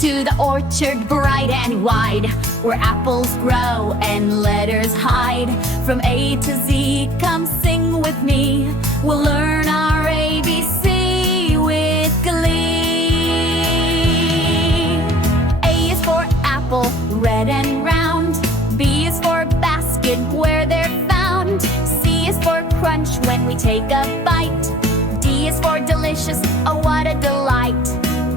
to the orchard bright and wide, where apples grow and letters hide. From A to Z, come sing with me. We'll learn our ABC with glee. A is for apple, red and round. B is for basket, where they're found. C is for crunch, when we take a bite. D is for delicious, oh what a delight.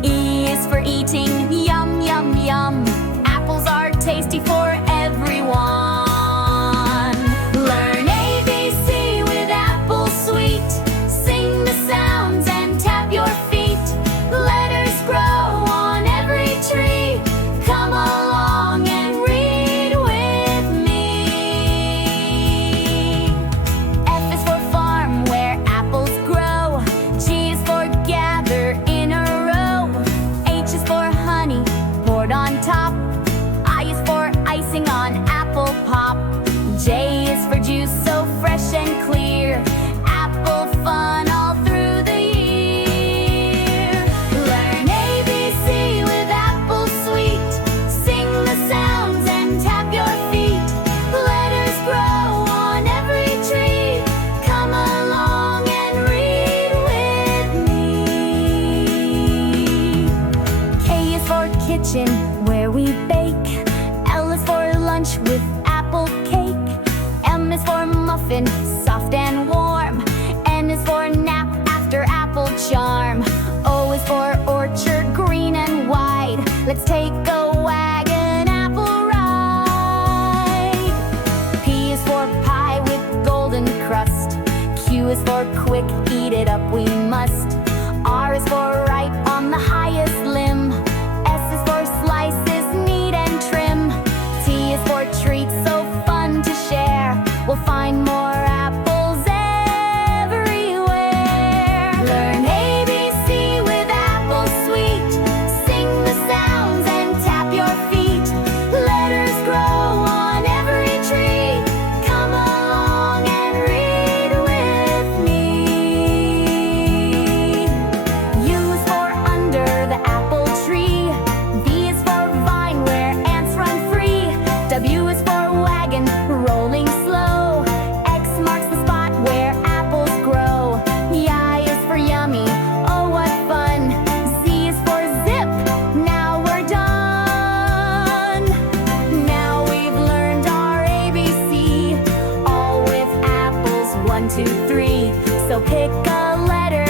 E is for eating, yum, yum, yum. Apples are tasty for everyone. Learn ABC with Apple Sweet. Sing the sounds and tap your feet. Letters grow on every tree. Come along and read with me. F is for farm, where apples grow. G is for gather in a row. H is for honey, poured on top. I is for icing on apple pop. J is for juice, so fresh and clear. Apple fun all through the year. Learn ABC with Apple Sweet. Sing the sounds and tap your feet. Letters grow on every tree. Come along and read with me. K is for kitchen, where we bake. L is for lunch with apple cake. M is for muffin, soft and warm. N is for nap after apple charm. O is for orchard, green and wide. Let's take a wagon apple ride. P is for pie with golden crust. Q is for quick, eat it up we must. R is for ripe on the highest limb. S is for slices, neat and trim. T is for treats, so fun to share. We'll find more apples everywhere. Learn ABC with Apple Sweet. Sing the sounds and tap your feet. Letters grow on every tree. Come along and read with me. U is for under the apple tree. V is for vine, where ants run free. W is for wagon, rolling slow. X marks the spot where apples grow. Y is for yummy, oh what fun. Z is for zip, now we're done. Now we've learned our ABC, all with apples, 1, 2, 3. So pick a letter